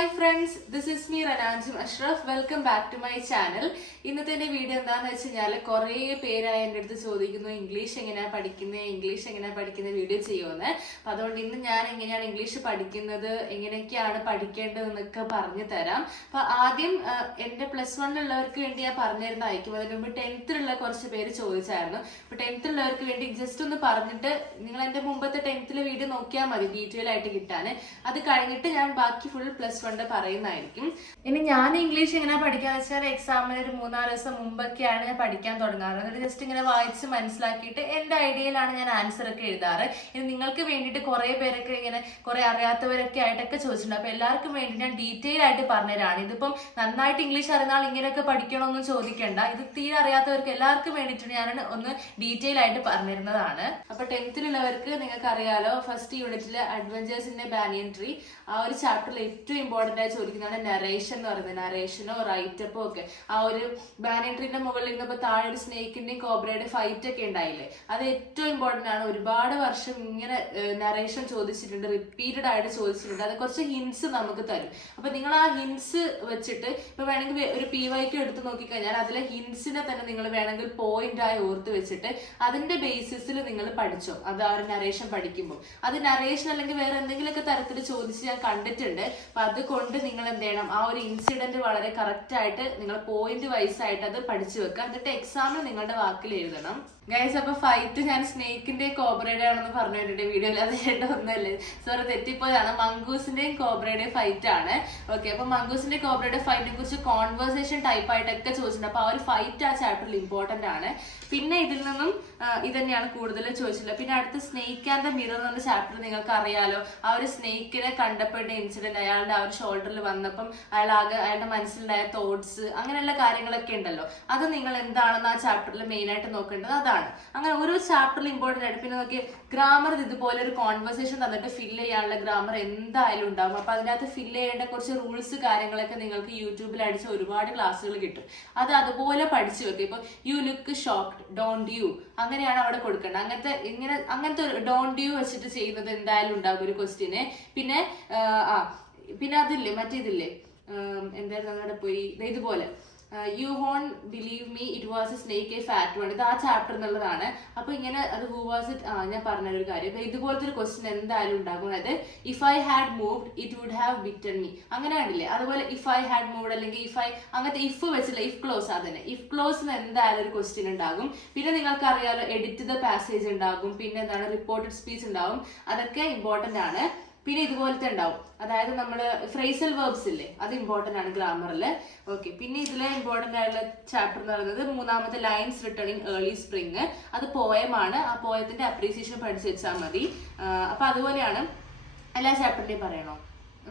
Hi friends this is me റനാൻസും Ashraf welcome back to my channel ഇന്നത്തെ എന്റെ video എന്താണെന്ന് വെച്ച് കഴിഞ്ഞാൽ കുറേ പേരായി എന്റെ അടുത്ത് ചോദിക്കുന്നു ഇംഗ്ലീഷ് എങ്ങനെയാണ് പഠിക്കുന്നത് ഇംഗ്ലീഷ് എങ്ങനെയാണ് പഠിക്കുന്ന? വീഡിയോ ചെയ്യുമെന്ന്. അപ്പം അതുകൊണ്ട് ഇന്ന് ഞാൻ എങ്ങനെയാണ് ഇംഗ്ലീഷ് പഠിക്കുന്നത്? എങ്ങനെയൊക്കെയാണ് പഠിക്കേണ്ടതെന്നൊക്കെ പറഞ്ഞു തരാം. അപ്പം ആദ്യം എന്റെ പ്ലസ് വണ്ണിലുള്ളവർക്ക് വേണ്ടി ഞാൻ പറഞ്ഞിരുന്നതായിരിക്കും അതിന് മുമ്പ് ടെൻത്തിലുള്ള കുറച്ച് പേര് ചോദിച്ചായിരുന്നു. അപ്പോൾ ടെൻത്തിലുള്ളവർക്ക് വേണ്ടി ജസ്റ്റ് ഒന്ന് പറഞ്ഞിട്ട് നിങ്ങൾ എന്റെ മുമ്പത്തെ ടെൻത്തിലെ വീഡിയോ നോക്കിയാൽ മതി ഡീറ്റെയിൽ ആയിട്ട് കിട്ടാൻ അത് കഴിഞ്ഞിട്ട് ഞാൻ ബാക്കി ഫുൾ പ്ലസ് വണ്ണിൽ പറയുന്നതായിരിക്കും. ഇനി ഞാൻ ഇംഗ്ലീഷ് എങ്ങനെ പഠിക്കാന്ന് വെച്ചാൽ എക്സാമിന് ഒരു മൂന്നാൽ ദിവസം മുമ്പൊക്കെയാണ് ഞാൻ പഠിക്കാൻ തുടങ്ങാറ് എന്നിട്ട് ജസ്റ്റ് ഇങ്ങനെ വായിച്ച് മനസ്സിലാക്കിയിട്ട് എന്റെ ഐഡിയയിലാണ് ഞാൻ ആൻസർ ഒക്കെ എഴുതാറ്. ഇനി നിങ്ങൾക്ക് വേണ്ടിയിട്ട് കുറേ പേരൊക്കെ ഇങ്ങനെ കുറേ അറിയാത്തവരൊക്കെ ആയിട്ടൊക്കെ ചോദിച്ചിട്ടുണ്ട്. അപ്പോൾ എല്ലാവർക്കും വേണ്ടി ഞാൻ ഡീറ്റെയിൽ ആയിട്ട് പറഞ്ഞുതരാണ്. ഇതിപ്പം നന്നായിട്ട് ഇംഗ്ലീഷ് അറിഞ്ഞാൽ ഇങ്ങനെയൊക്കെ പഠിക്കണമെന്നും ചോദിക്കേണ്ട. ഇത് തീരെ അറിയാത്തവർക്ക് എല്ലാവർക്കും വേണ്ടിയിട്ട് ഞാൻ ഒന്ന് ഡീറ്റെയിൽ ആയിട്ട് പറഞ്ഞിരുന്നതാണ്. അപ്പോൾ ടെൻത്തിലുള്ളവർക്ക് നിങ്ങൾക്ക് അറിയാലോ ഫസ്റ്റ് യൂണിറ്റിലെ അഡ്വഞ്ചേഴ്സിന്റെ ബാനിയൻ ട്രീ ആ ഒരു ചാപ്റ്ററിൽ ഏറ്റവും ഇമ്പോർട്ടന്റ് ആയി ചോദിക്കുന്നതാണ് നറേഷൻ എന്ന് പറയുന്നത്. നറേഷനോ റൈറ്റപ്പോ ഒക്കെ. ആ ഒരു ബാനറിന്റെ മുകളിൽ ഇരുന്നപ്പോൾ താഴെ ഒരു സ്നേക്കിന്റെയും കോബ്രയുടെയും ഫൈറ്റ് ഒക്കെ ഉണ്ടായില്ലേ? അത് ഏറ്റവും ഇമ്പോർട്ടന്റ് ആണ്. ഒരുപാട് വർഷം ഇങ്ങനെ നറേഷൻ ചോദിച്ചിട്ടുണ്ട് റിപ്പീറ്റഡ് ആയിട്ട് ചോദിച്ചിട്ടുണ്ട്. അത് കുറച്ച് ഹിൻസ് നമുക്ക് തരും. അപ്പൊ നിങ്ങൾ ആ ഹിൻസ് വെച്ചിട്ട് ഇപ്പൊ വേണമെങ്കിൽ ഒരു പി വൈക്ക് എടുത്ത് നോക്കിക്കഴിഞ്ഞാൽ അതിലെ ഹിൻസിനെ തന്നെ നിങ്ങൾ വേണമെങ്കിൽ പോയിന്റ് ആയി ഓർത്ത് വെച്ചിട്ട് അതിന്റെ ബേസിസിൽ നിങ്ങൾ പഠിച്ചോ. അത് ആ ഒരു നറേഷൻ പഠിക്കുമ്പോൾ. അത് നറേഷൻ അല്ലെങ്കിൽ വേറെ എന്തെങ്കിലുമൊക്കെ തരത്തിൽ ചോദിച്ച് ഞാൻ കണ്ടിട്ടുണ്ട്. അപ്പൊ അതുകൊണ്ട് നിങ്ങൾ എന്ത് ചെയ്യണം? ആ ഒരു ഇൻസിഡന്റ് വളരെ കറക്റ്റ് ആയിട്ട് നിങ്ങൾ പോയിന്റ് വൈസ് ആയിട്ട് അത് പഠിച്ചു വെക്കുക. എന്നിട്ട് എക്സാമിൽ നിങ്ങളുടെ വാക്കിൽ എഴുതണം. ഗൈസ് അപ്പൊ ഫൈറ്റ് ഞാൻ സ്നേക്കിന്റെ കോബ്രയുടെ ആണെന്ന് പറഞ്ഞു വേണ്ടിട്ട് വീഡിയോയിൽ അത് കേട്ട ഒന്നല്ലേ? സോറി തെറ്റിപ്പോയതാണ്. മംഗൂസിന്റെയും കോബ്രയുടെയും ഫൈറ്റ് ആണ്. ഓക്കെ അപ്പൊ മംഗൂസിന്റെ കോബ്രയുടെ ഫൈറ്റിനെ കുറിച്ച് കോൺവേഴ്സേഷൻ ടൈപ്പ് ആയിട്ടൊക്കെ ചോദിച്ചിട്ടുണ്ട്. അപ്പൊ ആ ഒരു ഫൈറ്റ് ആ ചാപ്റ്ററിൽ ഇമ്പോർട്ടന്റ് ആണ്. പിന്നെ ഇതിൽ നിന്നും ഇത് തന്നെയാണ് കൂടുതൽ ചോദിച്ചിട്ടുള്ളത്. പിന്നെ അടുത്ത സ്നേക്ക് ആൻഡ് ദ മിറർ എന്ന ചാപ്റ്റർ നിങ്ങൾക്ക് അറിയാലോ. ആ ഒരു സ്നേക്കിനെ കണ്ടപ്പെട്ട ഇൻസിഡന്റ് അയാളുടെ ആ ഒരു ഷോൾഡറിൽ വന്നപ്പം അയാൾ ആകെ അയാളുടെ മനസ്സിലുണ്ടായ തോട്ട്സ് അങ്ങനെയുള്ള കാര്യങ്ങളൊക്കെ ഉണ്ടല്ലോ. അത് നിങ്ങൾ എന്താണെന്ന് ആ ചാപ്റ്ററിൽ മെയിൻ ആയിട്ട് നോക്കേണ്ടത് അതാണ്. അങ്ങനെ ഓരോ ചാപ്റ്ററിൽ ഇമ്പോർട്ടന്റ് ആയിട്ട് പിന്നെ നോക്കി ഗ്രാമർ ഇതുപോലെ ഒരു കോൺവെർസേഷൻ തന്നിട്ട് ഫില്ല് ചെയ്യാനുള്ള ഗ്രാമർ എന്തായാലും ഉണ്ടാകും അപ്പൊ അതിനകത്ത് ഫില്ല് ചെയ്യേണ്ട കുറച്ച് റൂൾസ് കാര്യങ്ങളൊക്കെ നിങ്ങൾക്ക് യൂട്യൂബിൽ അടിച്ച ഒരുപാട് ക്ലാസ്സുകൾ കിട്ടും. അത് അതുപോലെ പഠിച്ചു വെക്കുക ഇപ്പോൾ you look shocked don't you അങ്ങനെയാണ് അവിടെ കൊടുക്കേണ്ടത്. അങ്ങനത്തെ ഇങ്ങനെ അങ്ങനത്തെ ഒരു ഡോണ്ട് യു വെച്ചിട്ട് ചെയ്യുന്നത് എന്തായാലും ഉണ്ടാകും ഒരു ക്വസ്റ്റ്യന് പിന്നെ ആ പിന്നെ അതില്ലേ മറ്റേതില്ലേ? എന്തായിരുന്നു അവിടെ പോയി? ഇതുപോലെ. You won't believe me it was a snake a fat one ഇത് ആ ചാപ്റ്റർ എന്നുള്ളതാണ് അപ്പൊ ഇങ്ങനെ അത് ഹൂ വാസ് ഇറ്റ് ആ ഞാൻ പറഞ്ഞ ഒരു കാര്യം. അപ്പൊ ഇതുപോലത്തെ ഒരു ക്വസ്റ്റ്യൻ എന്തായാലും ഉണ്ടാകും. അതായത് if I had moved it would have bitten me അങ്ങനെ ആണില്ലേ അതുപോലെ ഇഫ് ഐ ഹാഡ് മൂവ്ഡ് അല്ലെങ്കിൽ ഇഫ് ഐ അങ്ങനത്തെ ഇഫ് വെച്ചില്ല? ഇഫ് ക്ലോസ് അതന്നെ ഇഫ് ക്ലോസ് എന്തായാലും ഒരു ക്വസ്റ്റ്യൻ ഉണ്ടാകും. പിന്നെ നിങ്ങൾക്ക് അറിയാലോ എഡിറ്റ് ദ പാസേജ് ഉണ്ടാകും. പിന്നെ എന്താണ്? റിപ്പോർട്ടഡ് സ്പീച്ച് ഉണ്ടാകും. അതൊക്കെ ഇമ്പോർട്ടന്റ് ആണ്. പിന്നെ ഇതുപോലത്തെ ഉണ്ടാവും. അതായത് നമ്മൾ ഫ്രൈസൽ വേർബ്സ് ഇല്ലേ? അത് ഇമ്പോർട്ടന്റ് ആണ് ഗ്രാമറിൽ ഓക്കെ പിന്നെ ഇതിലെ ഇമ്പോർട്ടന്റ് ആയിട്ടുള്ള ചാപ്റ്റർ എന്ന് പറയുന്നത് മൂന്നാമത്തെ ലൈൻസ് റിട്ടേണിങ് ഏർലി സ്പ്രിങ് അത് പോയമാണ് ആ പോയത്തിന്റെ അപ്രീസിയേഷൻ പഠിച്ചു വെച്ചാൽ മതി. അപ്പോൾ അതുപോലെയാണ് എല്ലാ ചാപ്റ്ററിന്റെയും പറയണോ?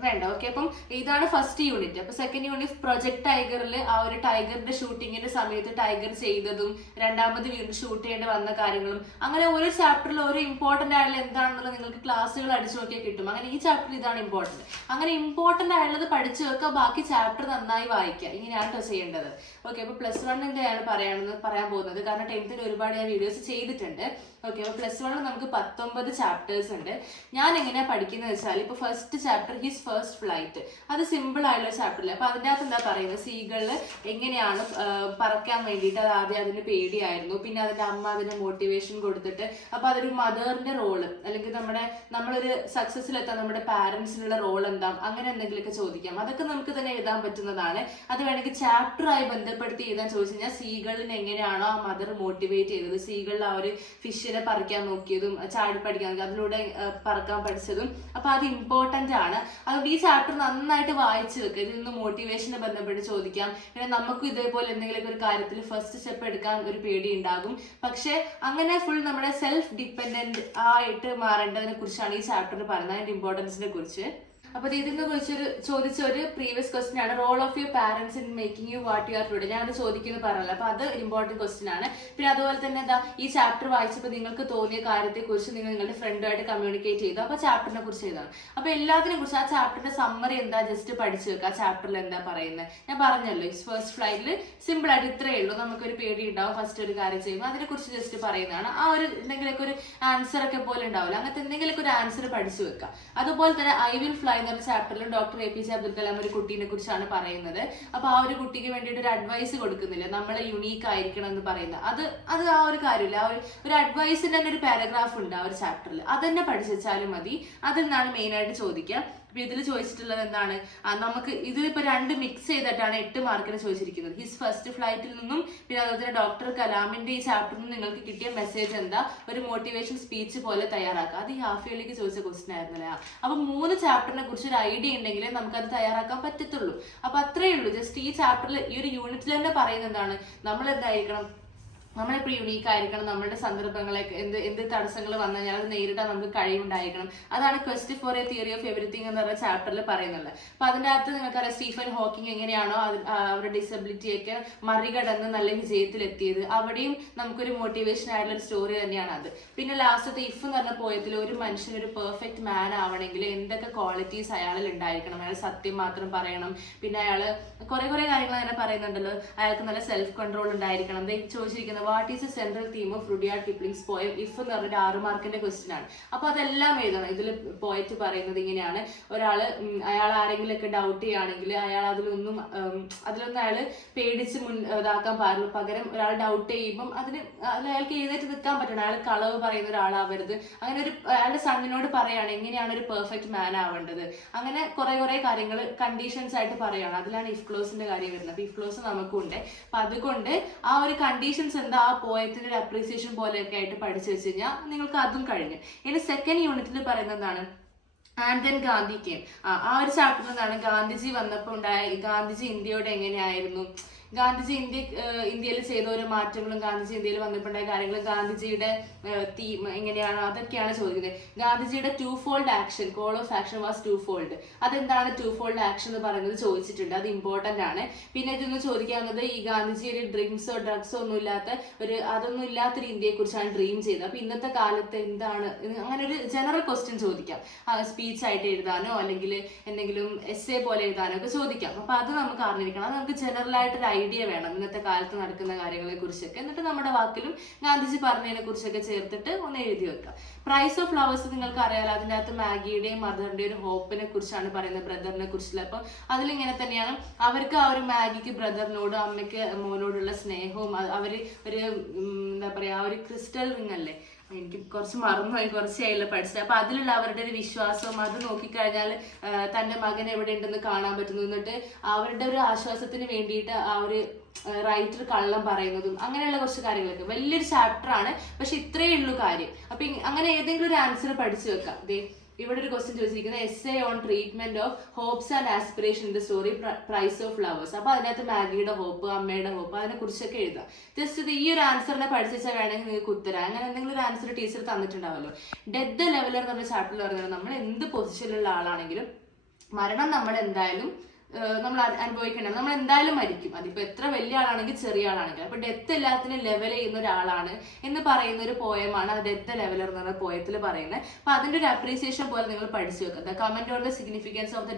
വേണ്ട ഓക്കെ അപ്പം ഇതാണ് ഫസ്റ്റ് യൂണിറ്റ് അപ്പൊ സെക്കൻഡ് യൂണിറ്റ് പ്രൊജക്ട് ടൈഗറിൽ ആ ഒരു ടൈഗറിന്റെ ഷൂട്ടിങ്ങിന്റെ സമയത്ത് ടൈഗർ ചെയ്തതും രണ്ടാമത് വീണ്ടും ഷൂട്ട് ചെയ്യേണ്ടി വന്ന കാര്യങ്ങളും. അങ്ങനെ ഓരോ ചാപ്റ്ററിൽ ഓരോ ഇമ്പോർട്ടന്റ് ആയിട്ടുള്ള എന്താണെന്നുള്ളത് നിങ്ങൾക്ക് ക്ലാസ്സുകൾ അടിച്ചു നോക്കിയാൽ കിട്ടും. അങ്ങനെ ഈ ചാപ്റ്റർ ഇതാണ് ഇമ്പോർട്ടന്റ് അങ്ങനെ ഇമ്പോർട്ടന്റ് ആയുള്ളത് പഠിച്ചു വെക്കുക ബാക്കി ചാപ്റ്റർ നന്നായി വായിക്കുക. ഇങ്ങനെയാണ് കേട്ടോ ചെയ്യേണ്ടത്. ഓക്കെ അപ്പൊ പ്ലസ് വണ്ണിന്റെ ആണ് പറയാണെന്ന് പറയാൻ പോകുന്നത്? കാരണം ടെൻത്തിൽ ഒരുപാട് ഞാൻ വീഡിയോസ് ചെയ്തിട്ടുണ്ട്. ഓക്കെ അപ്പൊ പ്ലസ് വണ്ണിൽ നമുക്ക് പത്തൊമ്പത് ചാപ്റ്റേഴ്സ് ഉണ്ട്. ഞാൻ എങ്ങനെയാ പഠിക്കുന്നത് വെച്ചാൽ ഇപ്പൊ first chapter his first flight അത് സിമ്പിൾ ആയിട്ടുള്ള ചാപ്റ്ററിൽ അപ്പൊ അതിന്റെ അകത്ത് എന്താ പറയുന്നത്? സീകളിൽ എങ്ങനെയാണ് പറക്കാൻ വേണ്ടിയിട്ട് അത് ആദ്യം അതിന് പേടിയായിരുന്നു. പിന്നെ അതിന്റെ അമ്മ അതിന് മോട്ടിവേഷൻ കൊടുത്തിട്ട് അപ്പൊ അതൊരു മദറിന്റെ റോൾ അല്ലെങ്കിൽ നമ്മുടെ നമ്മളൊരു സക്സസ്സിലെത്താൻ നമ്മുടെ പാരന്റ്സിനുള്ള റോൾ എന്താ? അങ്ങനെ എന്തെങ്കിലുമൊക്കെ ചോദിക്കാം. അതൊക്കെ നമുക്ക് തന്നെ എഴുതാൻ പറ്റുന്നതാണ്. അത് വേണമെങ്കിൽ ചാപ്റ്ററായി ബന്ധപ്പെടുത്തി എഴുതാൻ ചോദിച്ചു കഴിഞ്ഞാൽ സീകളിന് എങ്ങനെയാണോ ആ മദർ മോട്ടിവേറ്റ് ചെയ്തത്. സീകളിൽ ആ ഒരു ഫിഷിനെ പറിക്കാൻ നോക്കിയതും ചാടി പഠിക്കാൻ അതിലൂടെ പറക്കാൻ പഠിച്ചതും അപ്പൊ അത് ഇമ്പോർട്ടന്റ് ആണ്. അതുകൊണ്ട് ഈ ചാപ്റ്റർ നന്നായിട്ട് വായിച്ചു വെക്കുക ഇതിൽ നിന്ന് മോട്ടിവേഷനെ ബന്ധപ്പെട്ട് ചോദിക്കാം. പിന്നെ നമുക്കും ഇതേപോലെ എന്തെങ്കിലും ഒരു കാര്യത്തിൽ ഫസ്റ്റ് സ്റ്റെപ്പ് എടുക്കാൻ ഒരു പേടി ഉണ്ടാകും. പക്ഷെ അങ്ങനെ ഫുൾ നമ്മുടെ സെൽഫ് ഡിപ്പെൻഡന്റ് ആയിട്ട് മാറേണ്ടതിനെ കുറിച്ചാണ് ഈ ചാപ്റ്ററിൽ പറയുന്നത്. അതിന്റെ ഇമ്പോർട്ടൻസിനെ കുറിച്ച്. അപ്പൊ ഇതിനെ കുറിച്ചൊരു ചോദിച്ച ഒരു പ്രീവിയസ് ക്വസ്റ്റ്യൻ ആണ്. Role of your parents in making you what you are today ഞാൻ അത് ചോദിക്കുന്നു പറഞ്ഞല്ലോ. അപ്പൊ അത് ഇമ്പോർട്ടന്റ് ക്വസ്റ്റ്യൻ ആണ്. പിന്നെ അതുപോലെ തന്നെ എന്താ ഈ ചാപ്റ്റർ വായിച്ചപ്പോൾ നിങ്ങൾക്ക് തോന്നിയ കാര്യത്തെ കുറിച്ച് നിങ്ങൾ നിങ്ങളുടെ ഫ്രണ്ടുമായിട്ട് കമ്മ്യൂണിക്കേറ്റ് ചെയ്തു. അപ്പൊ ചാപ്റ്ററിനെ കുറിച്ച് എഴുതണം അപ്പൊ എല്ലാത്തിനെ കുറിച്ച് ആ ചാപ്റ്ററിന്റെ സമ്മറി എന്താ? ജസ്റ്റ് പഠിച്ചു വെക്കുക ആ ചാപ്റ്ററിൽ എന്താ പറയുന്നത് ഞാൻ പറഞ്ഞല്ലോ ഈ ഫസ്റ്റ് ഫ്ലൈറ്റിൽ സിമ്പിൾ ആയിട്ട് ഇത്രയേ ഉള്ളൂ. നമുക്കൊരു പേടി ഉണ്ടാവും. ഫസ്റ്റ് ഒരു കാര്യം ചെയ്യുമ്പോൾ അതിനെ കുറിച്ച് ജസ്റ്റ് പറയുന്നതാണ്. ആ ഒരു എന്തെങ്കിലുമൊക്കെ ഒരു ആൻസർ ഒക്കെ പോലെ ഉണ്ടാവില്ല. അങ്ങനത്തെ എന്തെങ്കിലുമൊക്കെ ഒരു ആൻസർ പഠിച്ചു വെക്കുക അതുപോലെ തന്നെ ഐ വിൽ ഫ്ലൈ എന്ന് ഒരു ചാപ്റ്ററിൽ doctor A P J Abdul Kalam ഒരു കുട്ടീനെ കുറിച്ചാണ് പറയുന്നത്. അപ്പൊ ആ ഒരു കുട്ടിക്ക് വേണ്ടിയിട്ട് ഒരു അഡ്വൈസ് കൊടുക്കുന്നില്ല? നമ്മൾ യുണീക്ക് ആയിരിക്കണം എന്ന് പറയുന്നത്. അത് അത് ആ ഒരു കാര്യമില്ല. ആ ഒരു ഒരു അഡ്വൈസിന്റെ തന്നെ ഒരു പാരഗ്രാഫ് ഉണ്ട് ആ ഒരു ചാപ്റ്ററിൽ അത് തന്നെ പഠിച്ചാലും മതി. അതിൽ നിന്നാണ് മെയിൻ ആയിട്ട് ചോദിക്കുക. അപ്പൊ ഇതിൽ ചോദിച്ചിട്ടുള്ളത് എന്താണ്? നമുക്ക് നമുക്ക് ഇതിലിപ്പോ രണ്ട് മിക്സ് ചെയ്തിട്ടാണ് എട്ട് മാർക്കിന് ചോദിച്ചിരിക്കുന്നത്. ഹിസ് ഫസ്റ്റ് ഫ്ലൈറ്റിൽ നിന്നും പിന്നെ അതുപോലെ ഡോക്ടർ കലാമിന്റെ ഈ ചാപ്റ്ററിൽ നിന്ന് നിങ്ങൾക്ക് കിട്ടിയ മെസ്സേജ് എന്താ? ഒരു മോട്ടിവേഷൻ സ്പീച്ച് പോലെ തയ്യാറാക്കുക അത് ഈ ഹാഫ് ഇയർലിക്ക് ചോദിച്ച ക്വസ്റ്റൻ ആയിരുന്നല്ലേ? അപ്പൊ മൂന്ന് ചാപ്റ്ററിനെ കുറിച്ച് ഒരു ഐഡിയ ഉണ്ടെങ്കിലേ നമുക്ക് അത് തയ്യാറാക്കാൻ പറ്റത്തുള്ളൂ. അപ്പൊ അത്രേ ഉള്ളൂ. ജസ്റ്റ് ഈ ചാപ്റ്ററിൽ ഈ ഒരു യൂണിറ്റിൽ തന്നെ പറയുന്നത് എന്താണ്? നമ്മൾ എന്തായിരിക്കണം നമ്മളെപ്പോഴും യുണീക്ക് ആയിരിക്കണം നമ്മുടെ സന്ദർഭങ്ങളെ എന്ത് എന്ത് തടസ്സങ്ങൾ വന്നു കഴിഞ്ഞാൽ അത് നേരിടാൻ നമുക്ക് കഴിവുണ്ടായിരിക്കണം. അതാണ് quest for a theory of everything എന്ന് പറഞ്ഞ ചാപ്റ്ററിൽ പറയുന്നത്. അപ്പൊ അതിന്റെ അകത്ത് നിങ്ങൾക്കറിയാം സ്റ്റീഫൻ ഹോക്കിംഗ് എങ്ങനെയാണോ അവരുടെ ഡിസബിലിറ്റിയൊക്കെ മറികടന്ന് നല്ല വിജയത്തിലെത്തിയത്. അവിടെയും നമുക്കൊരു മോട്ടിവേഷൻ ആയിട്ടുള്ള സ്റ്റോറി തന്നെയാണ് അത്. പിന്നെ ലാസ്റ്റത്തെ ഇഫ് എന്ന് പറഞ്ഞ പോയത്തിൽ ഒരു മനുഷ്യൻ ഒരു പെർഫെക്റ്റ് മാൻ ആവണമെങ്കിൽ എന്തൊക്കെ ക്വാളിറ്റീസ് അയാളിൽ ഉണ്ടായിരിക്കണം? അയാൾ സത്യം മാത്രം പറയണം. പിന്നെ അയാൾ കുറെ കുറെ കാര്യങ്ങൾ അങ്ങനെ പറയുന്നുണ്ടല്ലോ. അയാൾക്ക് നല്ല സെൽഫ് കൺട്രോൾ ഉണ്ടായിരിക്കണം. ദേ ചോദിച്ചിരിക്കുന്നത് what is a central theme of Rudyard Kipling's poem if എന്ന് പറഞ്ഞിട്ട് ആറ് മാർക്കിന്റെ ക്വസ്റ്റ്യൻ ആണ്. അപ്പൊ അതെല്ലാം എഴുതണം. ഇതിൽ പോയറ്റ് പറയുന്നത് ഇങ്ങനെയാണ്. ഒരാൾ അയാൾ ആരെങ്കിലും ഒക്കെ ഡൗട്ട് ചെയ്യുകയാണെങ്കിൽ അയാൾ അതിലൊന്നും അതിലൊന്നും അയാൾ പേടിച്ച് മുൻ ഇതാക്കാൻ പാടില്ല. പകരം ഒരാൾ ഡൗട്ട് ചെയ്യുമ്പം അതിന് അതിൽ അയാൾക്ക് എഴുന്നേറ്റ് നിൽക്കാൻ പറ്റണം. അയാൾ കളവ് പറയുന്ന ഒരാളാവരുത്. അങ്ങനെ ഒരു അയാളുടെ സണ്ണിനോട് പറയാണ് എങ്ങനെയാണ് ഒരു പെർഫെക്റ്റ് മാൻ ആവേണ്ടത്? അങ്ങനെ കുറെ കുറെ കാര്യങ്ങൾ കണ്ടീഷൻസ് ആയിട്ട് പറയുകയാണ്. അതിലാണ് ഇഫ് ക്ലോസിന്റെ കാര്യം വരുന്നത്. അപ്പൊ ഇഫ് ക്ലോസ് നമുക്കുണ്ട്. അപ്പൊ അതുകൊണ്ട് ആ ഒരു കണ്ടീഷൻസ് എന്താ ആ പോയത്തിന്റെ ഒരു അപ്രീസിയേഷൻ പോലെയൊക്കെ ആയിട്ട് പഠിച്ചു വെച്ച് കഴിഞ്ഞാൽ നിങ്ങൾക്ക് അതും കഴിഞ്ഞു. ഇനി സെക്കൻഡ് യൂണിറ്റിൽ പറയുന്നത് എന്താണ്? ആൻഡ് ദെൻ ഗാന്ധി കെയിം ആ ഒരു ചാപ്റ്റർ നിന്നാണ് ഗാന്ധിജി വന്നപ്പോൾ ഉണ്ടായ ഗാന്ധിജി ഇന്ത്യയോട് എങ്ങനെയായിരുന്നു? ഗാന്ധിജി ഇന്ത്യ ഇന്ത്യയിൽ ചെയ്ത ഓരോ മാറ്റങ്ങളും ഗാന്ധിജി ഇന്ത്യയിൽ വന്നിട്ടുണ്ടായ കാര്യങ്ങളും ഗാന്ധിജിയുടെ തീം എങ്ങനെയാണ്? അതൊക്കെയാണ് ചോദിക്കുന്നത്. ഗാന്ധിജിയുടെ twofold action call of action was twofold അതെന്താണ് ടു ഫോൾഡ് ആക്ഷൻ എന്ന് പറയുന്നത് ചോദിച്ചിട്ടുണ്ട്. അത് ഇമ്പോർട്ടന്റ് ആണ്. പിന്നെ ഇതൊന്ന് ചോദിക്കാവുന്നത് ഈ ഗാന്ധിജി ഒരു ഡ്രിങ്ക്സോ ഡ്രഗ്സോ ഒന്നും ഇല്ലാത്ത ഒരു അതൊന്നും ഇല്ലാത്തൊരു ഇന്ത്യയെക്കുറിച്ചാണ് ഡ്രീം ചെയ്തത്. അപ്പം ഇന്നത്തെ കാലത്ത് എന്താണ്? അങ്ങനെ ഒരു ജനറൽ ക്വസ്റ്റ്യൻ ചോദിക്കാം. സ്പീച്ച് ആയിട്ട് എഴുതാനോ അല്ലെങ്കിൽ എന്തെങ്കിലും എസ് എ പോലെ എഴുതാനോ ഒക്കെ ചോദിക്കാം. അപ്പൊ അത് നമുക്ക് അറിഞ്ഞിരിക്കണം. അത് നമുക്ക് ജനറൽ ആയിട്ട് ഒരു ഐഡിയ വേണം. ഇന്നത്തെ കാലത്ത് നടക്കുന്ന കാര്യങ്ങളെ കുറിച്ചൊക്കെ. എന്നിട്ട് നമ്മുടെ വാക്കിലും ഗാന്ധിജി പറഞ്ഞതിനെ കുറിച്ചൊക്കെ ചേർത്തിട്ട് ഒന്ന് എഴുതി വെക്കാം. പ്രൈസ് ഓഫ് ഫ്ലവേഴ്സ് നിങ്ങൾക്ക് അറിയാലോ അതിന്റെ അകത്ത് മാഗിയുടെയും മദറിന്റെയും ഒരു ഹോപ്പിനെ കുറിച്ചാണ് പറയുന്നത് ബ്രദറിനെ കുറിച്ചുള്ള. അപ്പൊ അതിലിങ്ങനെ തന്നെയാണ്. അവർക്ക് ആ ഒരു മാഗിക്ക് ബ്രദറിനോടും അമ്മയ്ക്ക് മോനോടുള്ള സ്നേഹവും അവർ ഒരു എന്താ പറയാ ആ ഒരു ക്രിസ്റ്റൽ റിംഗ് അല്ലേ? എനിക്ക് കുറച്ച് മറന്നുപോയി കുറച്ചായില്ല പഠിച്ചത്. അപ്പൊ അതിലുള്ള അവരുടെ ഒരു വിശ്വാസം അത് നോക്കിക്കഴിഞ്ഞാൽ തന്റെ മകൻ എവിടെ ഉണ്ടെന്ന് കാണാൻ പറ്റുന്നു. എന്നിട്ട് അവരുടെ ഒരു ആശ്വാസത്തിന് വേണ്ടിയിട്ട് ആ ഒരു റൈറ്റർ കള്ളം പറയുന്നതും അങ്ങനെയുള്ള കുറച്ച് കാര്യങ്ങളൊക്കെ. വലിയൊരു ചാപ്റ്റർ ആണ് പക്ഷെ ഇത്രയേ ഉള്ളൂ കാര്യം. അപ്പൊ അങ്ങനെ ഏതെങ്കിലും ഒരു ആൻസർ പഠിച്ചു വെക്കാം. ദേ ഇവിടെ ഒരു ക്വസ്റ്റ്യൻ ചോദിച്ചിരിക്കുന്നത് essay on treatment of hopes and aspiration in the story price of flowers അപ്പൊ അതിനകത്ത് മാഗിയുടെ ഹോപ്പ് അമ്മയുടെ ഹോപ്പ് അതിനെ കുറിച്ചൊക്കെ എഴുതാം. ജസ്റ്റ് ഇത് ഈ ഒരു ആൻസറിനെ പഠിച്ചാൽ വേണമെങ്കിൽ നിങ്ങൾക്ക് ഉത്തരം. അങ്ങനെ എന്തെങ്കിലും ഒരു ആൻസർ ടീച്ചർ തന്നിട്ടുണ്ടാവല്ലോ. ഡെഡ് ലെവലർ എന്ന് പറഞ്ഞ ചാപ്റ്ററിൽ പറഞ്ഞത് നമ്മൾ എന്ത് പൊസിഷനിലുള്ള ആളാണെങ്കിലും മരണം നമ്മൾ എന്തായാലും നമ്മൾ അനുഭവിക്കേണ്ട നമ്മൾ എന്തായാലും മരിക്കും. അതിപ്പോ എത്ര വലിയ ആളാണെങ്കിൽ ചെറിയ ആളാണെങ്കിൽ. അപ്പൊ ഡെത്ത് എല്ലാത്തിനും ലെവൽ ചെയ്യുന്ന ഒരാളാണ് എന്ന് പറയുന്ന ഒരു പോയമാണ് ആ ഡെത്ത് ലെവലർ എന്ന് പറഞ്ഞ പോയത്തിൽ പറയുന്നത്. അപ്പൊ അതിന്റെ ഒരു അപ്രീസിയേഷൻ പോലെ നിങ്ങൾ പഠിച്ചു വെക്കുക the comment on the significance of the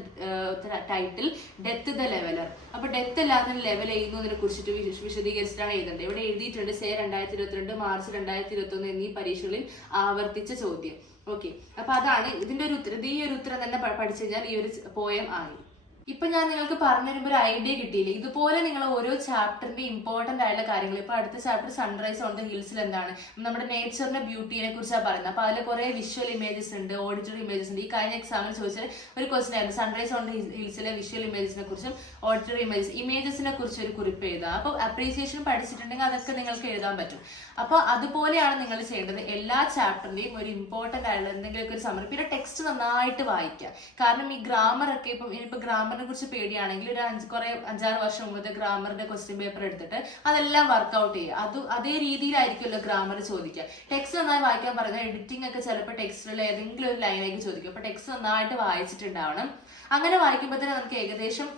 title death the leveller അപ്പൊ ഡെത്ത് എല്ലാത്തിനും ലെവൽ ചെയ്യുന്നതിനെ കുറിച്ചിട്ട് വിശ- വിശദീകരിച്ചിട്ടാണ് എഴുതേണ്ടത്. ഇവിടെ എഴുതിയിട്ടുണ്ട് സേ രണ്ടായിരത്തി ഇരുപത്തിരണ്ട് മാർച്ച് രണ്ടായിരത്തി ഇരുപത്തി ഒന്ന് എന്നീ പരീക്ഷകളിൽ ആവർത്തിച്ച ചോദ്യം. ഓക്കെ അപ്പൊ അതാണ് ഇതിന്റെ ഒരു ഉത്തരം. ഈ ഒരു ഉത്തരം തന്നെ പഠിച്ചു കഴിഞ്ഞാൽ ഈ ഒരു പോയം ആയി. ഇപ്പൊ ഞാൻ നിങ്ങൾക്ക് പറഞ്ഞു തരുമ്പോൾ ഒരു ഐഡിയ കിട്ടിയില്ലേ? ഇതുപോലെ നിങ്ങൾ ഓരോ ചാപ്റ്ററിന്റെ ഇമ്പോർട്ടന്റ് ആയിട്ടുള്ള കാര്യങ്ങൾ. ഇപ്പൊ അടുത്ത ചാപ്റ്റർ സൺറൈസ് ഓൺ ദ ഹിൽസിൽ എന്താണ്? നമ്മുടെ നേച്ചറിന്റെ ബ്യൂട്ടിയെ കുറിച്ചാണ് പറയുന്നത്. അപ്പൊ അതിൽ കുറെ വിഷ്വൽ ഇമേജസ് ഉണ്ട് ഓഡിറ്ററി ഇമേജസ് ഉണ്ട്. ഈ കഴിഞ്ഞ എക്സാമിൽ ചോദിച്ചാൽ ഒരു ക്വസ്റ്റൻ ആയിരുന്നു. സൺറൈസ് ഓൺ ദ ഹിൽസിലെ വിഷ്വൽ ഇമേജസിനെ കുറിച്ചും ഓഡിറ്ററി ഇമേജസ് ഇമേജസിനെ കുറിച്ച് ഒരു കുറിപ്പ് എഴുതുക. അപ്പോൾ അപ്രീസിയേഷൻ പഠിച്ചിട്ടുണ്ടെങ്കിൽ അതൊക്കെ നിങ്ങൾക്ക് എഴുതാൻ പറ്റും. അപ്പോൾ അതുപോലെയാണ് നിങ്ങൾ ചെയ്യേണ്ടത് എല്ലാ ചാപ്റ്ററിന്റെയും ഒരു ഇമ്പോർട്ടന്റ് ആയിട്ടുള്ള എന്തെങ്കിലും ഒരു സമരം പിന്നെ ടെക്സ്റ്റ് നന്നായിട്ട് വായിക്കുക. കാരണം ഈ ഗ്രാമർ ഒക്കെ ഇപ്പം ഇനിയിപ്പോൾ ഗ്രാമറിനെ കുറിച്ച് പേടിയാണെങ്കിൽ ഒരു അഞ്ച് കുറെ അഞ്ചാറ് വർഷം മുമ്പത്തെ ഗ്രാമറിന്റെ ക്വസ്റ്റ്യൻ പേപ്പർ എടുത്തിട്ട് അതെല്ലാം വർക്ക്ഔട്ട് ചെയ്യുക. അത് അതേ രീതിയിലായിരിക്കുമല്ലോ ഗ്രാമർ ചോദിക്കുക. ടെക്സ്റ്റ് നന്നായി വായിക്കാൻ പറഞ്ഞാൽ എഡിറ്റിംഗ് ഒക്കെ ചിലപ്പോൾ ടെക്സ്റ്റിൽ ഏതെങ്കിലും ഒരു ലൈനായിരിക്കും ചോദിക്കും. അപ്പോൾ ടെക്സ്റ്റ് നന്നായിട്ട് വായിച്ചിട്ടുണ്ടാവണം. അങ്ങനെ വായിക്കുമ്പോൾ തന്നെ നമുക്ക് ഏകദേശം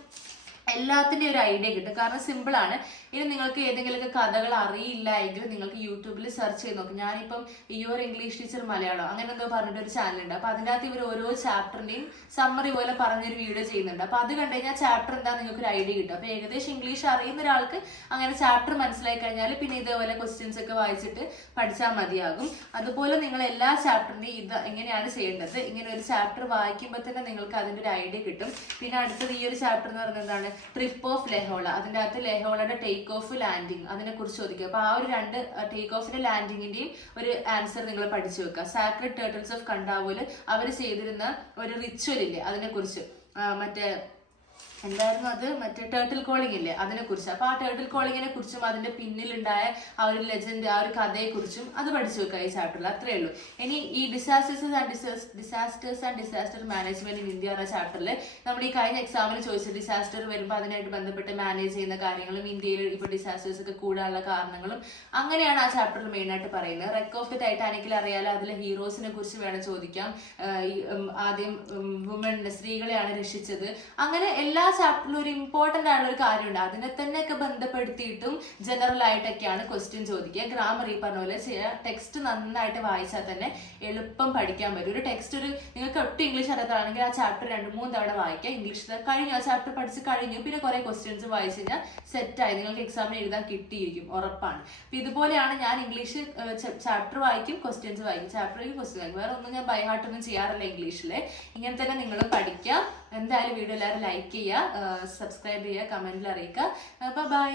എല്ലാത്തിന്റെയും ഒരു ഐഡിയ കിട്ടും. കാരണം സിമ്പിൾ ആണ്. ഇനി നിങ്ങൾക്ക് ഏതെങ്കിലുമൊക്കെ കഥകൾ അറിയില്ല എങ്കിൽ നിങ്ങൾക്ക് യൂട്യൂബിൽ സെർച്ച് ചെയ്ത് നോക്കും. ഞാനിപ്പം യുവർ ഇംഗ്ലീഷ് ടീച്ചർ മലയാളം അങ്ങനെ എന്തോ പറഞ്ഞിട്ട് ഒരു ചാനലുണ്ട് അപ്പോൾ അതിന്റെ അകത്ത് ഇവർ ഓരോ ചാപ്റ്ററിന്റെയും സമ്മറി പോലെ പറഞ്ഞൊരു വീഡിയോ ചെയ്യുന്നുണ്ട്. അപ്പോൾ അത് കണ്ടു കഴിഞ്ഞാൽ ചാപ്റ്റർ എന്താ നിങ്ങൾക്ക് ഒരു ഐഡിയ കിട്ടും. അപ്പോൾ ഏകദേശം ഇംഗ്ലീഷ് അറിയുന്ന ഒരാൾക്ക് അങ്ങനെ ചാപ്റ്റർ മനസ്സിലായി കഴിഞ്ഞാൽ പിന്നെ ഇതേപോലെ ക്വസ്റ്റ്യൻസ് ഒക്കെ വായിച്ചിട്ട് പഠിച്ചാൽ മതിയാകും. അതുപോലെ നിങ്ങൾ എല്ലാ ചാപ്റ്ററിന്റെയും ഇത് എങ്ങനെയാണ് ചെയ്യേണ്ടത്? ഇങ്ങനെ ഒരു ചാപ്റ്റർ വായിക്കുമ്പോൾ തന്നെ നിങ്ങൾക്ക് അതിന്റെ ഒരു ഐഡിയ കിട്ടും. പിന്നെ അടുത്തത് ഈ ഒരു ചാപ്റ്റർ എന്ന് പറയുന്നത് എന്താണ്? ട്രിപ്പ് ഓഫ് ലെഹോള അതിന്റെ അകത്ത് ലെഹോളയുടെ ടേക്ക് ഓഫ് ലാൻഡിങ് അതിനെ കുറിച്ച് ചോദിക്കുക. അപ്പോൾ ആ ഒരു രണ്ട് ടേക്ക് ഓഫിന്റെ ലാൻഡിങ്ങിന്റെയും ഒരു ആൻസർ നിങ്ങൾ പഠിച്ചു വെക്കുക. സാക്രഡ് ടേർട്ടിൽസ് ഓഫ് കണ്ടാവൂൽ അവർ ചെയ്തിരുന്ന ഒരു റിച്വൽ ഇല്ലേ? അതിനെക്കുറിച്ച് കുറിച്ച്. മറ്റേ എന്തായിരുന്നു അത്? മറ്റേ ടേർട്ടിൽ കോളിംഗ് ഇല്ലേ? അതിനെ കുറിച്ച് അപ്പൊ ആ ടേർട്ടിൽ കോളിങ്ങിനെ കുറിച്ചും അതിന്റെ പിന്നിലുണ്ടായ ആ ഒരു ലെജൻഡ് ആ ഒരു കഥയെ കുറിച്ചും അത് പഠിച്ചു വെക്കുക ഈ ചാപ്റ്ററിൽ അത്രേ ഉള്ളൂ. ഇനി ഈ disasters and disasters and disaster management in India എന്ന ചാപ്റ്ററിൽ നമ്മൾ ഈ കഴിഞ്ഞ എക്സാമിന് ചോദിച്ച ഡിസാസ്റ്റർ വരുമ്പോൾ അതിനായിട്ട് ബന്ധപ്പെട്ട് മാനേജ് ചെയ്യുന്ന കാര്യങ്ങളും ഇന്ത്യയിൽ ഇപ്പോൾ ഡിസാസ്റ്റേഴ്സ് ഒക്കെ കൂടാനുള്ള കാരണങ്ങളും അങ്ങനെയാണ് ആ ചാപ്റ്ററിൽ മെയിൻ ആയിട്ട് പറയുന്നത്. റെക്ക് ഓഫ് ദി ടൈറ്റാനിക്കിൽ അറിയാലോ അതിലെ ഹീറോസിനെ കുറിച്ച് വേണം ചോദിക്കാം. ആദ്യം വുമൺ സ്ത്രീകളെയാണ് രക്ഷിച്ചത്. അങ്ങനെ എല്ലാ ചാപ്റ്ററിലും ഒരു ഇമ്പോർട്ടന്റ് ആയിട്ടുള്ള ഒരു കാര്യമുണ്ട്. അതിനെ തന്നെ ഒക്കെ ബന്ധപ്പെടുത്തിയിട്ടും ജനറൽ ആയിട്ടൊക്കെയാണ് ക്വസ്റ്റ്യൻ ചോദിക്കുക. ഗ്രാമർ ഈ പറഞ്ഞ പോലെ ടെക്സ്റ്റ് നന്നായിട്ട് വായിച്ചാൽ തന്നെ എളുപ്പം പഠിക്കാൻ പറ്റും. ഒരു ടെക്സ്റ്റ് ഒരു നിങ്ങൾക്ക് ഒട്ടും ഇംഗ്ലീഷ് അറിയാത്തതാണെങ്കിൽ ആ ചാപ്റ്റർ രണ്ട് മൂന്ന് തവണ വായിക്കുക. ഇംഗ്ലീഷ് കഴിഞ്ഞു ആ ചാപ്റ്റർ പഠിച്ച് കഴിഞ്ഞു. പിന്നെ കുറേ ക്വസ്റ്റ്യൻസ് വായിച്ചു കഴിഞ്ഞാൽ സെറ്റായി നിങ്ങൾക്ക് എക്സാമിന് എഴുതാൻ കിട്ടിയിരിക്കും. ഉറപ്പാണ്. അപ്പൊ ഇതുപോലെയാണ് ഞാൻ ഇംഗ്ലീഷ് ചാപ്റ്റർ വായിക്കും ക്വസ്റ്റ്യൻസ് വായിക്കും. ചാപ്റ്റർ വായിക്കും ക്വസ്റ്റ്യൻ വായിക്കും. വേറെ ഒന്നും ഞാൻ ബൈഹാർട്ടൊന്നും ചെയ്യാറില്ല ഇംഗ്ലീഷിൽ ഇങ്ങനെ തന്നെ നിങ്ങൾ പഠിക്കുക. എന്തായാലും വീഡിയോ എല്ലാവരും ലൈക്ക് ചെയ്യുക സബ്സ്ക്രൈബ് ചെയ്യുക കമന്റിൽ അറിയിക്കുക. ബൈ